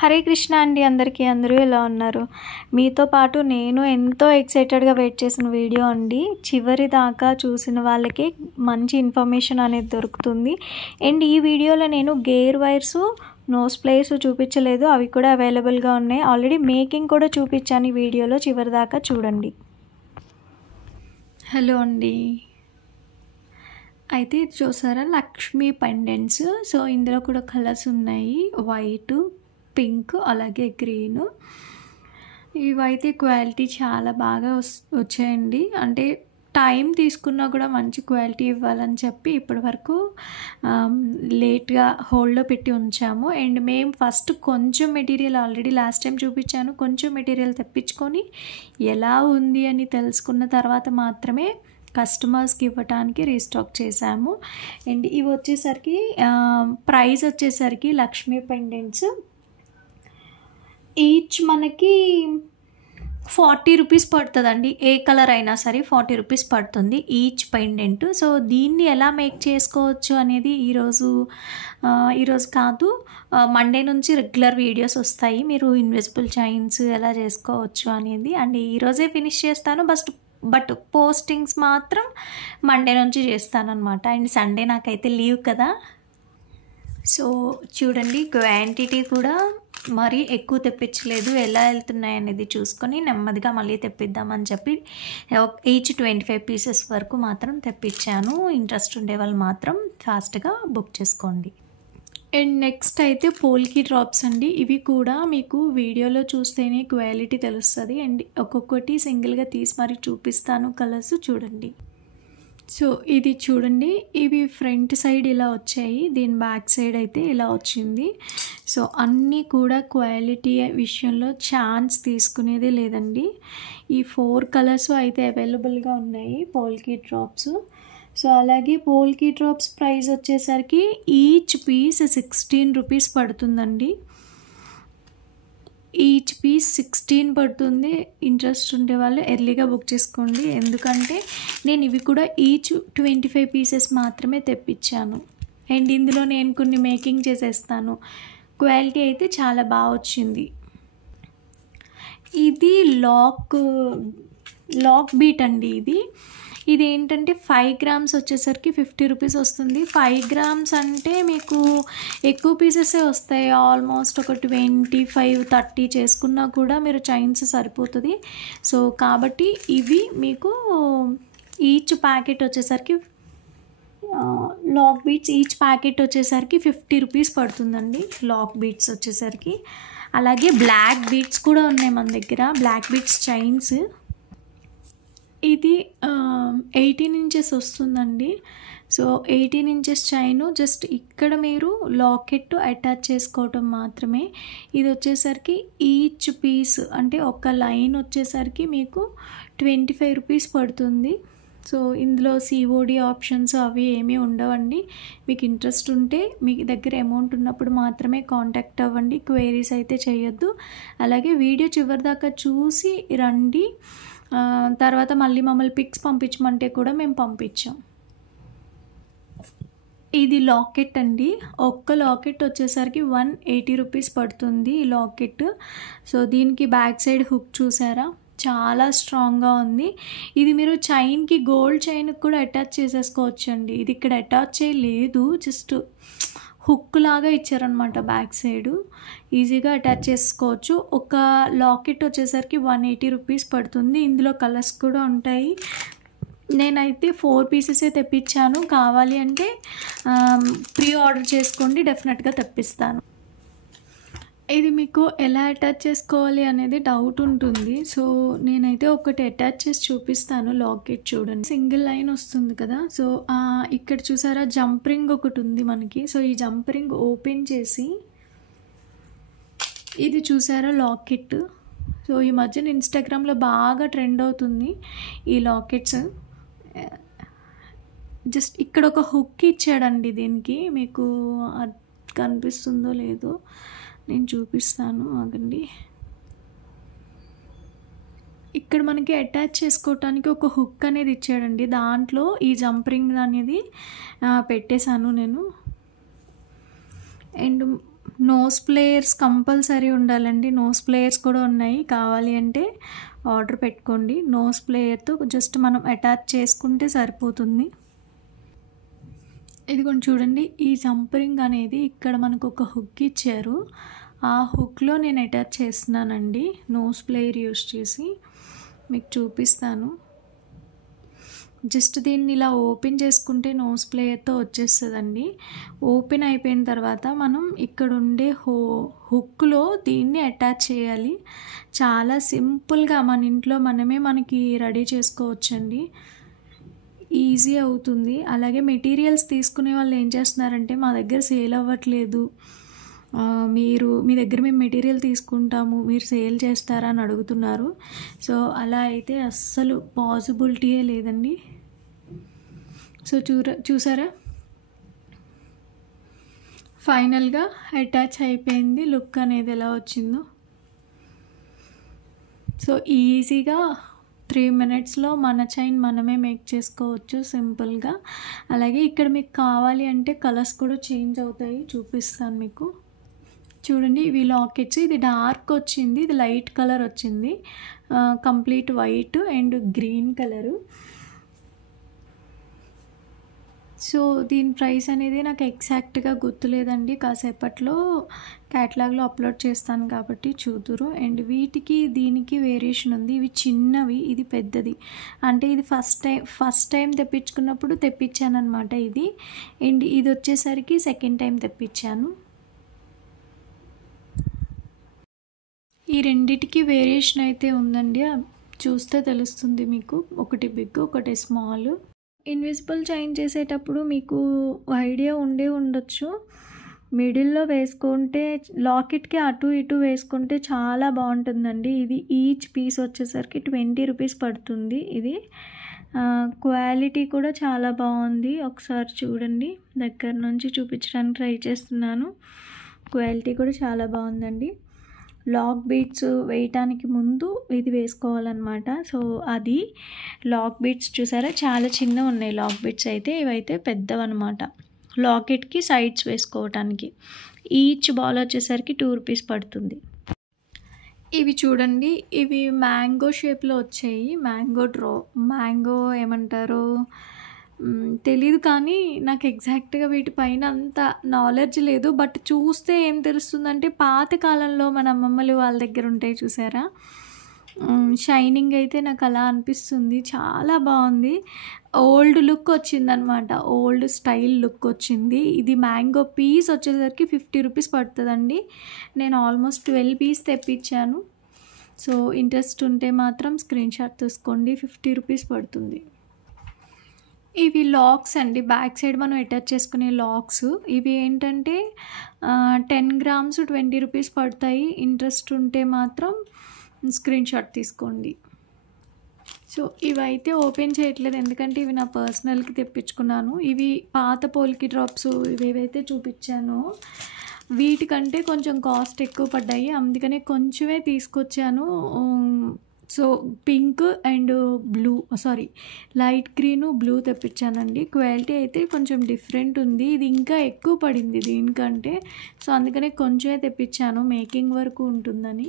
హరే కృష్ణ అండి అందరికీ. అందరూ ఎలా ఉన్నారు? మీతో పాటు నేను ఎంతో ఎక్సైటెడ్గా వెయిట్ చేసిన వీడియో అండి. చివరి దాకా చూసిన వాళ్ళకి మంచి ఇన్ఫర్మేషన్ అనేది దొరుకుతుంది. అండ్ ఈ వీడియోలో నేను గేర్ వైర్స్, నోస్ ప్లేస్ చూపించలేదు, అవి కూడా అవైలబుల్గా ఉన్నాయి. ఆల్రెడీ మేకింగ్ కూడా చూపించాను ఈ వీడియోలో, చివరి దాకా చూడండి. హలో అండి. అయితే ఇది చూసారా, లక్ష్మీ పెండెంట్స్. సో ఇందులో కూడా కలర్స్ ఉన్నాయి, వైట్, పింక్, అలాగే గ్రీన్. ఇవైతే క్వాలిటీ చాలా బాగా వచ్చాయండి. అంటే టైం తీసుకున్నా కూడా మంచి క్వాలిటీ ఇవ్వాలని చెప్పి ఇప్పటి వరకు లేట్గా హోల్డ్లో పెట్టి ఉంచాము. అండ్ మేము ఫస్ట్ కొంచెం మెటీరియల్, ఆల్రెడీ లాస్ట్ టైం చూపించాను, కొంచెం మెటీరియల్ తెప్పించుకొని ఎలా ఉంది అని తెలుసుకున్న తర్వాత మాత్రమే కస్టమర్స్కి ఇవ్వటానికి రీస్టాక్ చేశాము. అండ్ ఇవి వచ్చేసరికి ప్రైస్ వచ్చేసరికి లక్ష్మీ పెండెంట్స్ ఈచ్ మనకి 40 రూపీస్ పడుతుందండి. ఏ కలర్ అయినా సరే 40 రూపీస్ పడుతుంది ఈచ్ పెండెంట్. సో దీన్ని ఎలా మేక్ చేసుకోవచ్చు అనేది ఈరోజు కాదు, మండే నుంచి రెగ్యులర్ వీడియోస్ వస్తాయి. మీరు ఇన్విజిబుల్ చైన్స్ ఎలా చేసుకోవచ్చు అనేది. అండ్ ఈరోజే ఫినిష్ చేస్తాను, బట్ పోస్టింగ్స్ మాత్రం మండే నుంచి చేస్తాను అనమాట. అండ్ సండే నాకైతే లీవ్ కదా. సో చూడండి, క్వాంటిటీ కూడా మరీ ఎక్కువ తెప్పించలేదు, ఎలా వెళ్తున్నాయి అనేది చూసుకొని నెమ్మదిగా మళ్ళీ తెప్పిద్దామని చెప్పి ఈచ్ 25 పీసెస్ వరకు మాత్రం తెప్పించాను. ఇంట్రెస్ట్ ఉండే వాళ్ళు మాత్రం ఫాస్ట్గా బుక్ చేసుకోండి. అండ్ నెక్స్ట్ అయితే పోల్కి డ్రాప్స్ అండి. ఇవి కూడా మీకు వీడియోలో చూస్తేనే క్వాలిటీ తెలుస్తుంది. అండ్ ఒక్కొక్కటి సింగిల్గా తీసి మరి చూపిస్తాను, కలర్స్ చూడండి. సో ఇది చూడండి, ఇవి ఫ్రంట్ సైడ్ ఇలా వచ్చాయి, దీని బ్యాక్ సైడ్ అయితే ఇలా వచ్చింది. సో అన్నీ కూడా క్వాలిటీ విషయంలో ఛాన్స్ తీసుకునేదే లేదండి. ఈ 4 కలర్స్ అయితే అవైలబుల్గా ఉన్నాయి పోల్కి డ్రాప్స్. సో అలాగే పోల్కి డ్రాప్స్ ప్రైస్ వచ్చేసరికి ఈచ్ పీస్ 16 రూపీస్ పడుతుందండి. ఈచ్ పీస్ 16 పడుతుంది. ఇంట్రెస్ట్ ఉండే వాళ్ళు ఎర్లీగా బుక్ చేసుకోండి, ఎందుకంటే నేను ఇవి కూడా ఈచ్ 25 పీసెస్ మాత్రమే తెప్పించాను. అండ్ ఇందులో నేను కొన్ని మేకింగ్ చేసేస్తాను. క్వాలిటీ అయితే చాలా బాగా వచ్చింది. ఇది లాక్ బీట్ అండి. ఇది ఏంటంటే 5 గ్రామ్స్ వచ్చేసరికి 50 రూపీస్ వస్తుంది. 5 గ్రామ్స్ అంటే మీకు ఎక్కువ పీసెసే వస్తాయి. ఆల్మోస్ట్ ఒక 25-30 చేసుకున్నా కూడా మీరు చైన్స్ సరిపోతుంది. సో కాబట్టి ఇవి మీకు ఈచ్ ప్యాకెట్ వచ్చేసరికి లాక్ బీట్స్ ఈచ్ ప్యాకెట్ వచ్చేసరికి 50 రూపీస్ పడుతుందండి లాక్ బీట్స్ వచ్చేసరికి. అలాగే బ్లాక్ బీట్స్ కూడా ఉన్నాయి మన దగ్గర, బ్లాక్ బీట్స్ చైన్స్. ఇది 18 ఇంచెస్ వస్తుందండి. సో 18 ఇంచెస్ చైన్, జస్ట్ ఇక్కడ మీరు లాకెట్ అటాచ్ చేసుకోవటం మాత్రమే. ఇది వచ్చేసరికి ఈచ్ పీస్ అంటే ఒక లైన్ వచ్చేసరికి మీకు 25 రూపీస్ పడుతుంది. సో ఇందులో సిఓడి ఆప్షన్స్ అవి ఏమీ ఉండవండి. మీకు ఇంట్రెస్ట్ ఉంటే మీ దగ్గర అమౌంట్ ఉన్నప్పుడు మాత్రమే కాంటాక్ట్ అవ్వండి, క్వైరీస్ అయితే చేయొద్దు. అలాగే వీడియో చివరి దాకా చూసి రండి, తర్వాత మళ్ళీ మమ్మల్ని పిక్స్ పంపించమంటే కూడా మేము పంపించాం. ఇది లాకెట్ అండి. ఒక్క లాకెట్ వచ్చేసరికి 180 రూపీస్ పడుతుంది ఈ లాకెట్. సో దీనికి బ్యాక్ సైడ్ హుక్ చూసారా, చాలా స్ట్రాంగ్గా ఉంది. ఇది మీరు చైన్కి, గోల్డ్ చైన్కి కూడా అటాచ్ చేసేసుకోవచ్చు అండి. ఇది ఇక్కడ అటాచ్ చేయలేదు, జస్ట్ హుక్ లాగా ఇచ్చారనమాట బ్యాక్ సైడు, ఈజీగా అటాచ్ చేసుకోవచ్చు. ఒక లాకెట్ వచ్చేసరికి 180 రూపీస్ పడుతుంది. ఇందులో కలర్స్ కూడా ఉంటాయి. నేనైతే 4 పీసెసే తెప్పించాను. కావాలి అంటే ప్రీ ఆర్డర్ చేసుకోండి, డెఫినెట్గా తెప్పిస్తాను. ఇది మీకు ఎలా అటాచ్ చేసుకోవాలి అనేది డౌట్ ఉంటుంది. సో నేనైతే ఒకటి అటాచ్ చేసి చూపిస్తాను. లాకెట్ చూడండి, సింగిల్ లైన్ వస్తుంది కదా. సో ఇక్కడ చూసారా, జంప్ రింగ్ ఒకటి ఉంది మనకి. సో ఈ జంప్ రింగ్ ఓపెన్ చేసి, ఇది చూసారా లాకెట్. సో ఈ మధ్యన ఇన్స్టాగ్రామ్లో బాగా ట్రెండ్ అవుతుంది ఈ లాకెట్స్. జస్ట్ ఇక్కడ ఒక హుక్ ఇచ్చాడండి దీనికి, మీకు కనిపిస్తుందో లేదో నేను చూపిస్తాను, ఆగండి. ఇక్కడ మనకి అటాచ్ చేసుకోవటానికి ఒక హుక్ అనేది ఇచ్చాడండి, దాంట్లో ఈ జంప్ రింగ్ అనేది పెట్టేశాను నేను. అండ్ నోస్ ప్లేయర్స్ కంపల్సరీ ఉండాలండి. నోస్ ప్లేయర్స్ కూడా ఉన్నాయి, కావాలి అంటే ఆర్డర్ పెట్టుకోండి. నోస్ ప్లేయర్తో జస్ట్ మనం అటాచ్ చేసుకుంటే సరిపోతుంది. ఇదిగోండి చూడండి, ఈ జంపరింగ్ అనేది ఇక్కడ మనకు ఒక హుక్ ఇచ్చారు. ఆ హుక్లో నేను అటాచ్ చేస్తున్నానండి నోస్ ప్లేయర్ యూస్ చేసి. మీకు చూపిస్తాను. జస్ట్ దీన్ని ఇలా ఓపెన్ చేసుకుంటే నోస్ ప్లేయర్తో వచ్చేస్తుందండి. ఓపెన్ అయిపోయిన తర్వాత మనం ఇక్కడ ఉండే హుక్లో దీన్ని అటాచ్ చేయాలి. చాలా సింపుల్గా మన ఇంట్లో మనకి రెడీ చేసుకోవచ్చండి. ఈజీ అవుతుంది. అలాగే మెటీరియల్స్ తీసుకునే వాళ్ళు ఏం చేస్తున్నారంటే, మా దగ్గర సేల్ అవ్వట్లేదు, మీ దగ్గర మేము మెటీరియల్ తీసుకుంటాము, మీరు సేల్ చేస్తారా అని అడుగుతున్నారు. సో అలా అయితే అస్సలు పాసిబిలిటీయే లేదండి. సో చూసారా, ఫైనల్గా అటాచ్ అయిపోయింది. లుక్ అనేది ఎలా వచ్చిందో. సో ఈజీగా 3 minutesలో మన చైన్ మనమే మేక్ చేసుకోవచ్చు సింపుల్గా. అలాగే ఇక్కడ మీకు కావాలి అంటే కలర్స్ కూడా చేంజ్ అవుతాయి, చూపిస్తాను మీకు. చూడండి, ఇవి లాకెట్స్. ఇది డార్క్ వచ్చింది, ఇది లైట్ కలర్ వచ్చింది, complete white and green colour. So దీని ప్రైస్ అనేది నాకు ఎగ్జాక్ట్గా గుర్తులేదండి. కాసేపట్లో క్యాటలాగ్లో అప్లోడ్ చేస్తాను కాబట్టి చూదురు. అండ్ వీటికి దీనికి వేరియేషన్ ఉంది. ఇవి చిన్నవి, ఇది పెద్దది. అంటే ఇది ఫస్ట్ టైం తెప్పించుకున్నప్పుడు తెప్పించాను అనమాట ఇది. అండ్ ఇది వచ్చేసరికి సెకండ్ టైం తెప్పించాను. ఈ రెండిటికి వేరియేషన్ అయితే ఉందండి, చూస్తే తెలుస్తుంది మీకు. ఒకటి బిగ్, ఒకటి స్మాల్. ఇన్విజిబుల్ చైన్ చేసేటప్పుడు మీకు ఐడియా ఉండొచ్చు. మిడిల్లో వేసుకుంటే లాకెట్కి అటు ఇటు వేసుకుంటే చాలా బాగుంటుందండి. ఇది ఈచ్ పీస్ వచ్చేసరికి 20 రూపీస్ పడుతుంది. ఇది క్వాలిటీ కూడా చాలా బాగుంది. ఒకసారి చూడండి, దగ్గర నుంచి చూపించడానికి ట్రై చేస్తున్నాను. క్వాలిటీ కూడా చాలా బాగుందండి. లాక్ బీడ్స్ వేయటానికి ముందు ఇది వేసుకోవాలన్నమాట. సో అది లాక్ బీడ్స్ చూసారా, చాలా చిన్నవి ఉన్నాయి లాక్ బీడ్స్ అయితే. ఇవైతే పెద్దవన్నమాట లాకెట్కి సైడ్స్ వేసుకోవటానికి. ఈచ్ బాల్ వచ్చేసరికి 2 రూపీస్ పడుతుంది. ఇవి చూడండి, ఇవి మ్యాంగో షేప్లో వచ్చాయి. మ్యాంగో ఏమంటారు తెలీదు, కానీ నాకు ఎగ్జాక్ట్గా వీటిపైన అంత నాలెడ్జ్ లేదు. బట్ చూస్తే ఏం తెలుస్తుందంటే, పాత కాలంలో మన అమ్మమ్మలు వాళ్ళ దగ్గర ఉంటాయి చూసారా, షైనింగ్ అయితే నాకు అలా అనిపిస్తుంది. చాలా బాగుంది, ఓల్డ్ లుక్ వచ్చిందనమాట, ఓల్డ్ స్టైల్ లుక్ వచ్చింది. ఇది మ్యాంగో పీస్ వచ్చేసరికి 50 రూపీస్ పడుతుందండి. నేను ఆల్మోస్ట్ 12 పీస్ తెప్పించాను. సో ఇంట్రెస్ట్ ఉంటే మాత్రం స్క్రీన్ షాట్ తీసుకోండి, 50 రూపీస్ పడుతుంది. ఇవి లాక్స్ అండి, బ్యాక్ సైడ్ మనం అటాచ్ చేసుకునే లాక్స్. ఇవి ఏంటంటే 10 grams 20 రూపీస్ పడతాయి. ఇంట్రెస్ట్ ఉంటే మాత్రం స్క్రీన్ షాట్ తీసుకోండి. సో ఇవైతే ఓపెన్ చేయట్లేదు, ఎందుకంటే ఇవి నా పర్సనల్కి తెప్పించుకున్నాను. ఇవి పాత పోల్కి డ్రాప్స్ ఇవేవైతే చూపించానో వీటికంటే కొంచెం కాస్ట్ ఎక్కువ పడ్డాయి, అందుకనే కొంచెమే తీసుకొచ్చాను. So pink and light green blue తెప్పించానండి. క్వాలిటీ అయితే కొంచెం డిఫరెంట్ ఉంది, ఇది ఇంకా ఎక్కువ పడింది దీనికంటే. సో అందుకనే కొంచెమే తెప్పించాను, మేకింగ్ వరకు ఉంటుందని.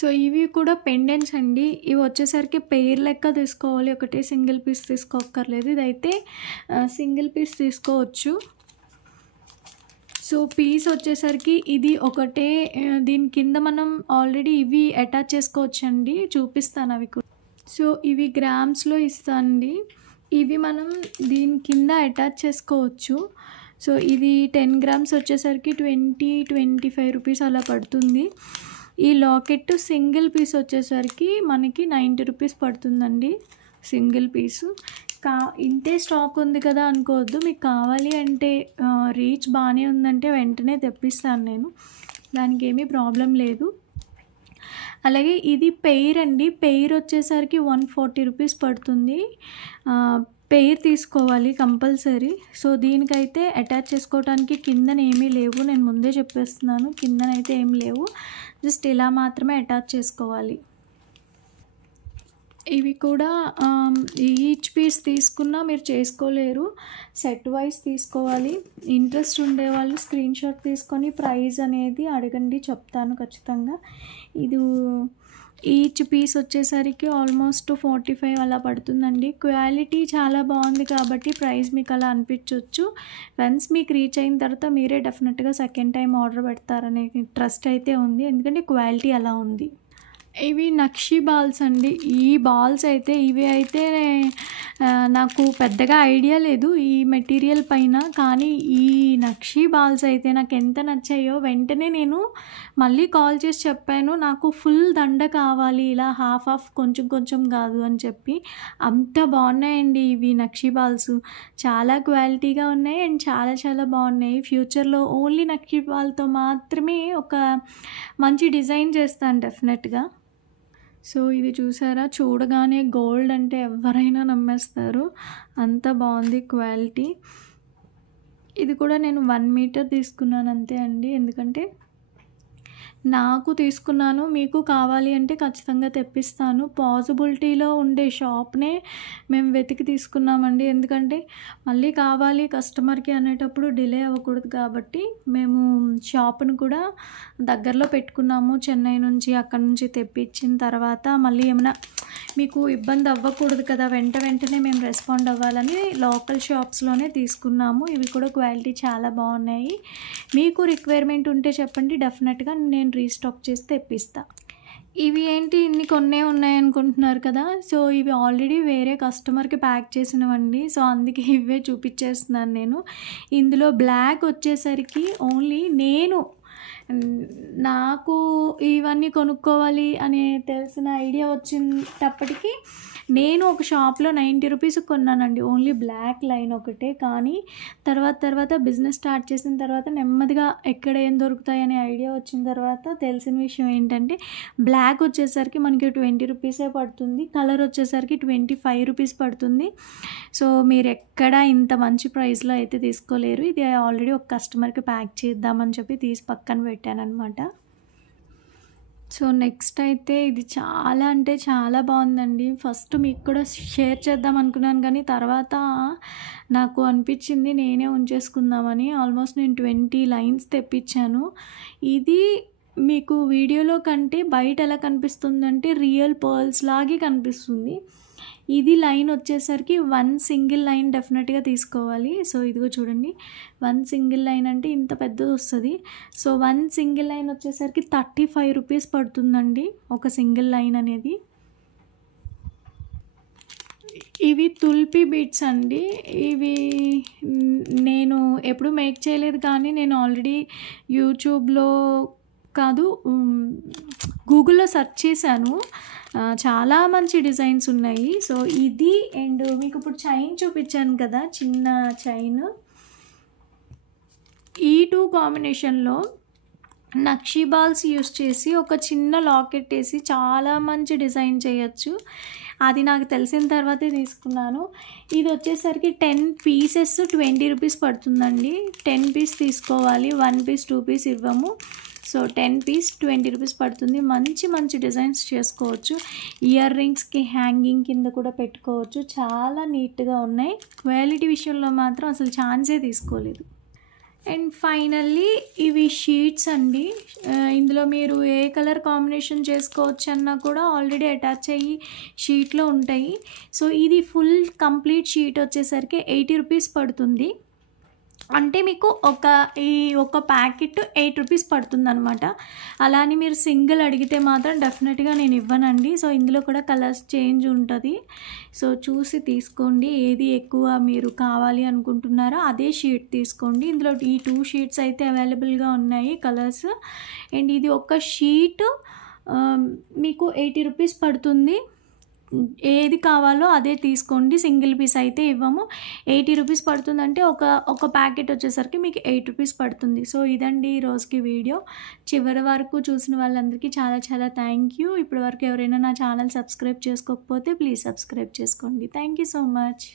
సో ఇవి కూడా పెండెంట్స్ అండి. ఇవి వచ్చేసరికి పెయిర్ లెక్క తీసుకోవాలి, ఒకటే సింగిల్ పీస్ తీసుకోక్కర్లేదు. ఇదైతే సింగిల్ పీస్ తీసుకోవచ్చు. సో పీస్ వచ్చేసరికి ఇది ఒకటే. దీని కింద మనం ఆల్రెడీ ఇవి అటాచ్ చేసుకోవచ్చండి, చూపిస్తాను అవి కూడా. సో ఇవి గ్రామ్స్లో ఇస్తానండి. ఇవి మనం దీని కింద అటాచ్ చేసుకోవచ్చు. సో ఇది 10 grams వచ్చేసరికి 20-25 రూపీస్ అలా పడుతుంది. ఈ లాకెట్ సింగిల్ పీస్ వచ్చేసరికి మనకి 90 రూపీస్ పడుతుందండి, సింగిల్ పీసు. ఇంతే స్టాక్ ఉంది కదా అనుకోవద్దు, మీకు కావాలి అంటే రీచ్ బాగానే ఉందంటే వెంటనే తెప్పిస్తాను నేను, దానికి ఏమీ ప్రాబ్లం లేదు. అలాగే ఇది పెయిర్ అండి, పెయిర్ వచ్చేసరికి 140 రూపీస్ పడుతుంది. పెయిర్ తీసుకోవాలి కంపల్సరీ. సో దీనికైతే అటాచ్ చేసుకోవడానికి కిందన ఏమీ లేవు, నేను ముందే చెప్పేస్తున్నాను, కిందనైతే ఏం లేవు, జస్ట్ ఇలా మాత్రమే అటాచ్ చేసుకోవాలి. ఇవి కూడా ఈచ్ పీస్ తీసుకున్నా మీరు చేసుకోలేరు. సెట్ వైస్ తీసుకోవాలి. ఇంట్రెస్ట్ ఉండేవాళ్ళు స్క్రీన్‌షాట్ తీసుకొని ప్రైస్ అనేది అడగండి, చెప్తాను ఖచ్చితంగా. ఇది ఈచ్ పీస్ వచ్చేసరికి ఆల్మోస్ట్ 45 అలా పడుతుందండి. క్వాలిటీ చాలా బాగుంది కాబట్టి ప్రైస్ మీకు అలా అనిపించవచ్చు. వన్స్ మీకు రీచ్ అయిన తర్వాత మీరే డెఫినెట్గా సెకండ్ టైం ఆర్డర్ పెడతారనే ట్రస్ట్ అయితే ఉంది, ఎందుకంటే క్వాలిటీ అలా ఉంది. ఇవి నక్షి బాల్స్ అండి. ఈ బాల్స్ అయితే ఇవి అయితే నాకు పెద్దగా ఐడియా లేదు ఈ మెటీరియల్ పైన, కానీ ఈ నక్షి బాల్స్ అయితే నాకు ఎంత నచ్చాయో వెంటనే నేను మళ్ళీ కాల్ చేసి చెప్పాను, నాకు ఫుల్ దండ కావాలి, ఇలా హాఫ్ కొంచెం కొంచెం కాదు అని చెప్పి. అంత బాగున్నాయండి ఇవి నక్షి బాల్స్. చాలా క్వాలిటీగా ఉన్నాయి అండ్ చాలా చాలా బాగున్నాయి. ఫ్యూచర్లో ఓన్లీ నక్షి బాల్తో మాత్రమే ఒక మంచి డిజైన్ చేస్తాను డెఫినెట్గా. సో ఇది చూసారా, చూడగానే గోల్డ్ అంటే ఎవరైనా నమ్మేస్తారు, అంత బాగుంది క్వాలిటీ. ఇది కూడా నేను 1 మీటర్ తీసుకున్నాను అంతే అండి, ఎందుకంటే నాకు తీసుకున్నాను, మీకు కావాలి అంటే ఖచ్చితంగా తెప్పిస్తాను. పాసిబిలిటీలో ఉండే షాప్నే మేము వెతికి తీసుకున్నామండి, ఎందుకంటే మళ్ళీ కావాలి కస్టమర్కి అనేటప్పుడు డిలే అవ్వకూడదు కాబట్టి మేము షాప్ను కూడా దగ్గరలో పెట్టుకున్నాము. చెన్నై నుంచి అక్కడ నుంచి తెప్పించిన తర్వాత మళ్ళీ ఏమైనా మీకు ఇబ్బంది అవ్వకూడదు కదా, వెంటనే మేము రెస్పాండ్ అవ్వాలని లోకల్ షాప్స్లోనే తీసుకున్నాము. ఇవి కూడా క్వాలిటీ చాలా బాగున్నాయి. మీకు రిక్వైర్మెంట్ ఉంటే చెప్పండి, డెఫినెట్గా నేను రీస్టాక్ చేసి తెప్పిస్తా. ఇవి ఏంటి ఇన్ని కొన్నే ఉన్నాయనుకుంటున్నారు కదా, సో ఇవి ఆల్రెడీ వేరే కస్టమర్కి ప్యాక్ చేసినవండి, సో అందుకే ఇవే చూపించేస్తున్నాను నేను. ఇందులో బ్లాక్ వచ్చేసరికి ఓన్లీ నాకు ఇవన్నీ కొనుక్కోవాలి అని తెలిసిన ఐడియా వచ్చేటప్పటికి నేను ఒక షాప్లో 90 రూపీస్కి కొన్నానండి, ఓన్లీ బ్లాక్ లైన్ ఒకటే. కానీ తర్వాత బిజినెస్ స్టార్ట్ చేసిన తర్వాత నెమ్మదిగా ఎక్కడ ఏం దొరుకుతాయనే ఐడియా వచ్చిన తర్వాత తెలిసిన విషయం ఏంటంటే బ్లాక్ వచ్చేసరికి మనకి 20 రూపీసే పడుతుంది, కలర్ వచ్చేసరికి 25 రూపీస్ పడుతుంది. సో మీరు ఎక్కడ ఇంత మంచి ప్రైస్లో అయితే తీసుకోలేరు. ఇది ఆల్రెడీ ఒక కస్టమర్కి ప్యాక్ చేద్దామని చెప్పి తీసి పక్కన పెట్టాను అనమాట. సో నెక్స్ట్ అయితే ఇది చాలా అంటే చాలా బాగుందండి. ఫస్ట్ మీకు కూడా షేర్ చేద్దాం అనుకున్నాను, కానీ తర్వాత నాకు అనిపించింది నేనే ఉంచేసుకుందామని. ఆల్మోస్ట్ నేను 20 లైన్స్ తెప్పించాను. ఇది మీకు వీడియోలో కంటే బయట ఎలా కనిపిస్తుందంటే రియల్ పర్ల్స్ లాగే కనిపిస్తుంది. ఇది లైన్ వచ్చేసరికి 1 సింగిల్ లైన్ డెఫినెట్గా తీసుకోవాలి. సో ఇదిగో చూడండి, 1 సింగిల్ లైన్ అంటే ఇంత పెద్దది వస్తుంది. సో 1 సింగిల్ లైన్ వచ్చేసరికి 35 రూపీస్ పడుతుందండి ఒక సింగిల్ లైన్ అనేది. ఇవి తుల్పి బీట్స్ అండి. ఇవి నేను ఎప్పుడు మేక్ చేయలేదు, కానీ నేను ఆల్రెడీ యూట్యూబ్లో కాదు గూగుల్లో సెర్చ్ చేశాను, చాలా మంచి డిజైన్స్ ఉన్నాయి. సో ఇది అండ్ మీకు ఇప్పుడు చైన్ చూపించాను కదా, చిన్న చైన్, ఈ 2 కాంబినేషన్లో నక్షి బాల్స్ యూస్ చేసి ఒక చిన్న లాకెట్ వేసి చాలా మంచి డిజైన్ చేయొచ్చు. అది నాకు తెలిసిన తర్వాతే తీసుకున్నాను. ఇది వచ్చేసరికి 10 పీసెస్ 20 రూపీస్ పడుతుందండి. 10 పీస్ తీసుకోవాలి, 1 పీస్ 2 పీస్ ఇవ్వము. సో 10 పీస్ 20 రూపీస్ పడుతుంది. మంచి డిజైన్స్ చేసుకోవచ్చు. ఇయర్ రింగ్స్కి హ్యాంగింగ్ కింద కూడా పెట్టుకోవచ్చు. చాలా నీట్గా ఉన్నాయి. క్వాలిటీ విషయంలో మాత్రం అసలు ఛాన్సే తీసుకోలేదు. అండ్ ఫైనల్లీ ఇవి షీట్స్ అండి. ఇందులో మీరు ఏ కలర్ కాంబినేషన్ చేసుకోవచ్చు అన్నా కూడా ఆల్రెడీ అటాచ్ అయ్యి షీట్లో ఉంటాయి. సో ఇది ఫుల్ కంప్లీట్ షీట్ వచ్చేసరికి 80 రూపీస్ పడుతుంది. అంటే మీకు ఒక ప్యాకెట్ 8 రూపీస్ పడుతుంది అనమాట. అలా అని మీరు సింగిల్ అడిగితే మాత్రం డెఫినెట్గా నేను ఇవ్వనండి. సో ఇందులో కూడా కలర్స్ చేంజ్ ఉంటుంది. సో చూసి తీసుకోండి, ఏది ఎక్కువ మీరు కావాలి అనుకుంటున్నారో అదే షీట్ తీసుకోండి. ఇందులో ఈ 2 షీట్స్ అయితే అవైలబుల్గా ఉన్నాయి కలర్స్. అండ్ ఇది ఒక షీట్ మీకు 80 రూపీస్ పడుతుంది. ఏది కావాలో అదే తీసుకోండి, సింగిల్ పీస్ అయితే ఇవ్వము. 80 రూపీస్ పడుతుందంటే ఒక ప్యాకెట్ వచ్చేసరికి మీకు 8 రూపీస్ పడుతుంది. సో ఇదండి ఈ రోజుకి వీడియో. చివరి వరకు చూసిన వాళ్ళందరికీ చాలా థ్యాంక్ యూ. ఇప్పటి వరకు ఎవరైనా నా ఛానల్ సబ్స్క్రైబ్ చేసుకోకపోతే ప్లీజ్ సబ్స్క్రైబ్ చేసుకోండి. Thank you so much.